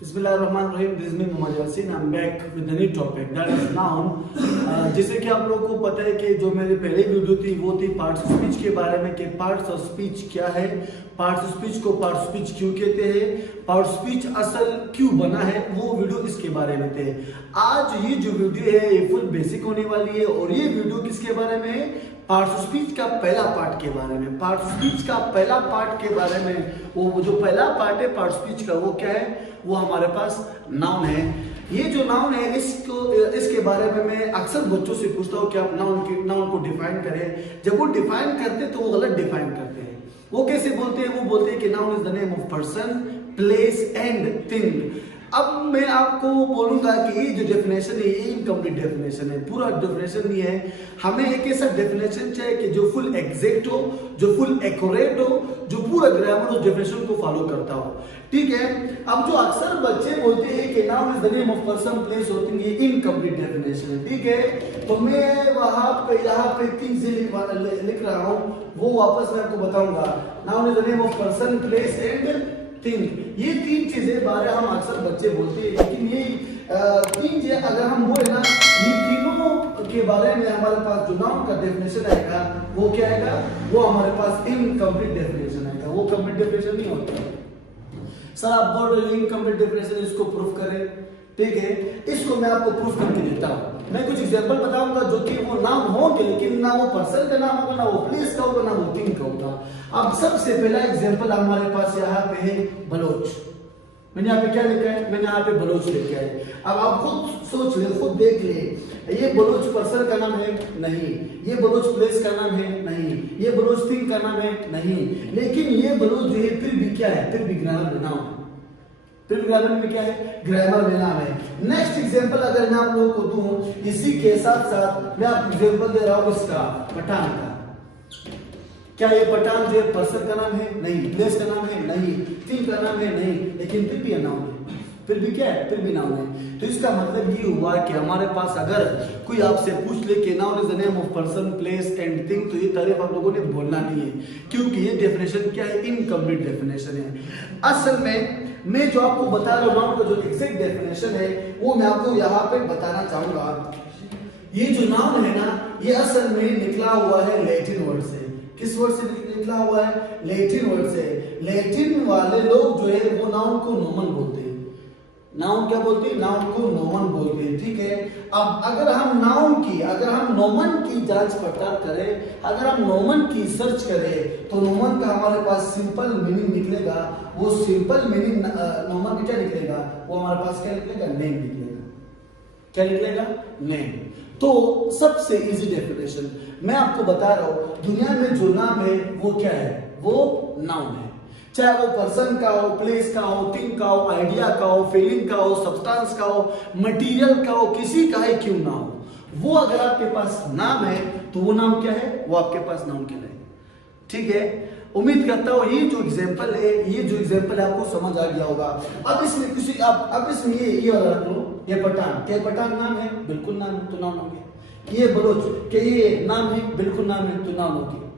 बिस्मिल्लाहिर्रहमानिर्रहीम। This me Mohammad Yaseen. I am back with a new topic that is noun. जैसे कि आप लोगों को पता है कि जो मेरी पहली वीडियो थी वो थी पार्ट्स ऑफ स्पीच के बारे में कि पार्ट्स ऑफ स्पीच क्या है, पार्ट्स ऑफ स्पीच को पार्ट्स ऑफ स्पीच क्यों कहते हैं, पार्ट ऑफ स्पीच असल क्यों बना है, वो वीडियो इसके बारे में थे। आज ये जो वीडियो है ये फुल बेसिक होने वाली है और ये वीडियो किसके बारे में है, पार्ट्स ऑफ स्पीच का पहला पार्ट के बारे में। पार्ट ऑफ स्पीच का पहला पार्ट के बारे में, वो जो पहला पार्ट है पार्ट ऑफ स्पीच का वो क्या है, वो हमारे पास नाउन है। ये जो नाउन है इसके बारे में मैं अक्सर बच्चों से पूछता हूँ कि आप नाउन को डिफाइन करें। जब वो डिफाइन करते तो वो गलत डिफाइन करते हैं। वो कैसे बोलते हैं, वो बोलते हैं कि noun is the name of person, place and thing. अब मैं आपको बोलूंगा कि ये जो डेफिनेशन है ये इनकम्प्लीट डेफिनेशन है, पूरा डेफिनेशन नहीं है। हमें एक ऐसा डेफिनेशन चाहिए कि जो फुल एग्जैक्ट हो, जो फुल एक्यूरेट हो, जो पूरा ग्रामर उस डेफिनेशन को फॉलो करता हो। ठीक है। अब जो अक्सर बच्चे बोलते हैं कि noun is the name of person, place और थिंग, ये इनकम्प्लीट डेफिनेशन है। ठीक है। तो मैं वहां पे यहाँ पे 3 से लिख रहा हूँ, वो वापस मैं आपको बताऊंगा। Noun is the name of person, place and thing. ये 3 चीजें बारे हम अक्सर बच्चे बोलते हैं, लेकिन ये 3 चीजें अगर हम बोले ना, ये तीनों के बारे में हमारे पास जो नाउन का डेफिनेशन आएगा वो क्या आएगा, वो हमारे पास इनकम्प्लीट डेफिनेशन आएगा। वो कंप्लीट डेफिनेशन नहीं होता। सर आप बोल रहे हो इनकम्प्लीट डेफिनेशन, इसको प्रूफ करें। ठीक है, इसको मैं आपको प्रूफ करके देता हूँ। मैं कुछ एग्जांपल बताऊंगा जो कि वो नाम होंगे, लेकिन ना वो पर्सन का नाम होगा, ना वो प्लेस का होगा, ना वो थिंग का होगा। अब सबसे पहला एग्जांपल हमारे पास यहाँ पे है बलोच। मैंने यहाँ पे क्या लिखा है, मैंने यहाँ पे बलोच लिखा है। अब आप खुद सोच ले, खुद देख ले, ये बलोच पर्सन का नाम है नहीं, ये बलोच प्लेस का नाम है नहीं, ये बलोच थिंग का नाम है नहीं, लेकिन ये बलोच जो है फिर भी क्या है, फिर भी ग्रामर में नाम है। फिर ग्रामर में क्या है, ग्रामर में नाम है। नेक्स्ट एग्जांपल अगर मैं आप लोगों को दूं, इसी के साथ साथ मैं आपको एग्जांपल दे रहा हूं इसका, पठान का। क्या ये पठान जो है पर्सन का नाम है नहीं, प्लेस का नाम है नहीं, थिंग का नाम है नहीं, लेकिन फिर भी नाम है। फिर भी क्या है, फिर भी नाम है। तो इसका मतलब ये हुआ कि हमारे पास अगर कोई आपसे पूछ ले कि noun is the name of person, place and thing, तो ये तारीफ आप लोगों ने बोलना नहीं है, क्योंकि ये डेफिनेशन क्या है, इनकम्प्लीट डेफिनेशन है। असल में मैं जो आपको बता रहा हूं नाउन का जो एग्जैक्ट डेफिनेशन है वो मैं आपको यहाँ पे बताना चाहूंगा। ये जो नाउन है ना, ये असल में निकला हुआ है लैटिन वर्ड से। किस वर्ड से निकला हुआ है, लैटिन वर्ड से। लैटिन वाले लोग जो है वो नाउन को नोमन बोलते हैं। नाउन क्या बोलते हैं, नाउन को नोमन बोलते हैं। ठीक है। अब अगर हम नोमन की जांच पड़ताल करें, अगर हम नोमन की सर्च करें, तो नोमन का हमारे पास सिंपल मीनिंग निकलेगा। वो सिंपल मीनिंग नोमन का क्या निकलेगा, वो हमारे पास क्या निकलेगा, नेम निकलेगा। क्या निकलेगा, नेम। तो सबसे इजी डेफिनेशन मैं आपको बता रहा हूं, दुनिया में जो नाम है वो क्या है, वो नाउन है। चाहे वो पर्सन का हो, प्लेस का हो, थिंग का हो, आइडिया का हो, फीलिंग का हो, सब्सटेंस का हो, मटेरियल का हो, किसी का है क्यों ना हो, वो अगर आपके पास नाम है तो वो नाम क्या है, वो आपके पास नाउन कहलाएगा। ठीक है। उम्मीद करता हूँ ये जो एग्जांपल है आपको समझ आ गया होगा। अब इसमें ये वाला रख लो, ये पठान, क्या पठान नाम है, बिल्कुल नाम है, तो नाम हो गया। ये बलोच, क्या ये नाम है, बिल्कुल नाम है, तो नाम हो गया।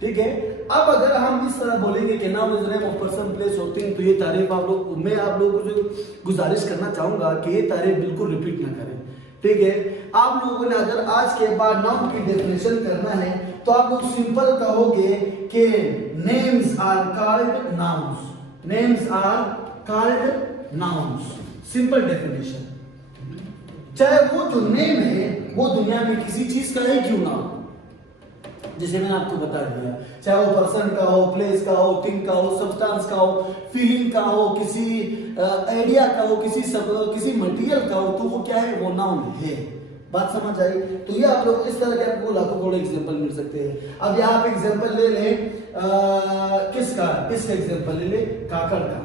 ठीक है। अब अगर हम इस तरह बोलेंगे कि noun is the name of person, place और थिंग, तो ये तारीफ मैं आप लोगों को जो गुजारिश करना चाहूंगा कि ये तारीफ बिल्कुल रिपीट ना करें। ठीक है। आप लोगों ने अगर आज के बाद नाउन की डेफिनेशन करना है तो आप लोग सिंपल कहोगे कि names are called nouns, names are called nouns. Simple definition. चाहे वो जो नेम है वो दुनिया में किसी चीज का है क्यों ना हो, जैसे मैंने आपको बता दिया, चाहे वो पर्सन का हो, प्लेस का हो, थिंग का हो, सब्सटेंस का हो, फीलिंग का हो, किसी आइडिया का हो, किसी मटेरियल का हो, तो वो क्या है, वो नाउन है। बात समझ आई। तो ये आप लोग इस तरह के आपको लाखों करोड़ों एग्जांपल मिल सकते हैं। अब यहाँ पे एग्जांपल ले ले किसका एग्जांपल ले ले, काकड़ का।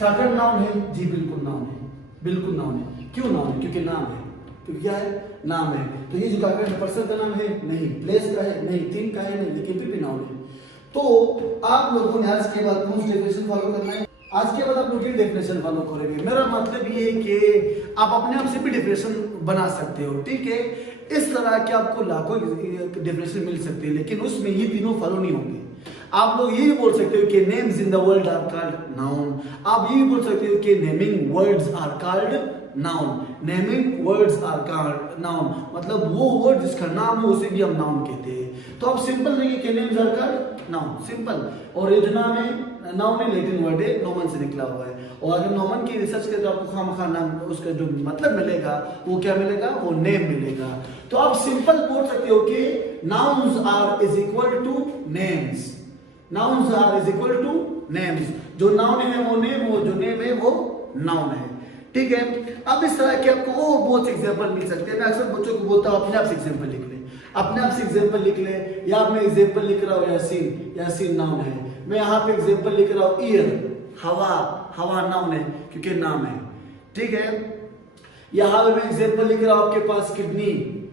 काकड़ नाउन है जी, बिल्कुल नाउन है, बिल्कुल नाउन है। क्यों नाउन है, क्योंकि नाम है, क्योंकि क्या है, नाम है। तो ये जो काकड़ पर्सन का नाम है नहीं, प्लेस का है नहीं, थिंग का है नहीं, लेकिन फिर भी नाउन है। तो आप लोगों ने आज के बाद कौन सी डेफिनेशन फॉलो करना है, आज के बाद आप लोग डेफिनेशन फॉलो करेंगे। मेरा मतलब ये है कि आप अपने आप से भी डेफिनेशन बना सकते हो। ठीक है। इस तरह के आपको लाखों डेफिनेशन मिल सकते हैं, लेकिन उसमें ये तीनों फॉलो नहीं होंगे। आप लोग यही बोल सकते हो कि names in the world are called noun. आप यही बोल सकते हो कि naming words are called noun. Naming words are called noun, मतलब वो वर्ड जिसका नाम है उसे भी हम नाउन कहते हैं। तो आप सिंपल रहिए कि names are called noun, simple. और ये जो नाम है, नाउन है लैटिन वर्ड है, नोमन से निकला हुआ है। और अगर नोमन की रिसर्च करें तो आपको खामखा नाम उसका जो मतलब मिलेगा वो क्या मिलेगा, वो नेम मिलेगा। तो आप सिंपल बोल सकते हो कि nouns are is equal to names. Nouns are is equal to names. जो नाउन है वो नेम, वो जो नेम है वो नाउन है। ठीक है। अब इस तरह के आपको वो बहुत से एग्जांपल मिल सकते हैं। मैं अक्सर बच्चों को बोलता हूँ अपने आप से एग्जांपल लिख ले, अपने आप से एग्जांपल लिख ले। या मैं एग्जांपल लिख रहा हूँ यासीन, यासीन नाउन है। मैं यहाँ पे एग्जांपल लिख रहा हूँ ईयर, हवा, हवा नाउन है क्योंकि नाम है। ठीक है। यहाँ पे मैं एग्जांपल लिख रहा हूँ आपके पास किडनी,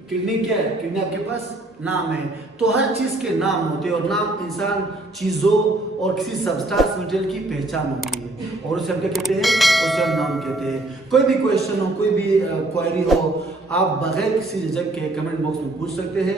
किडनी क्या है, किडनी आपके पास नाम है। तो हर चीज के नाम होते हैं और नाम इंसान, चीजों और किसी सब्सटेंस मटेरियल की पहचान होती है और उसे हम क्या कहते हैं, उसे हम नाम कहते हैं। कोई भी क्वेश्चन हो, कोई भी क्वेरी हो, आप बगैर किसी झिझक के कमेंट बॉक्स में पूछ सकते हैं।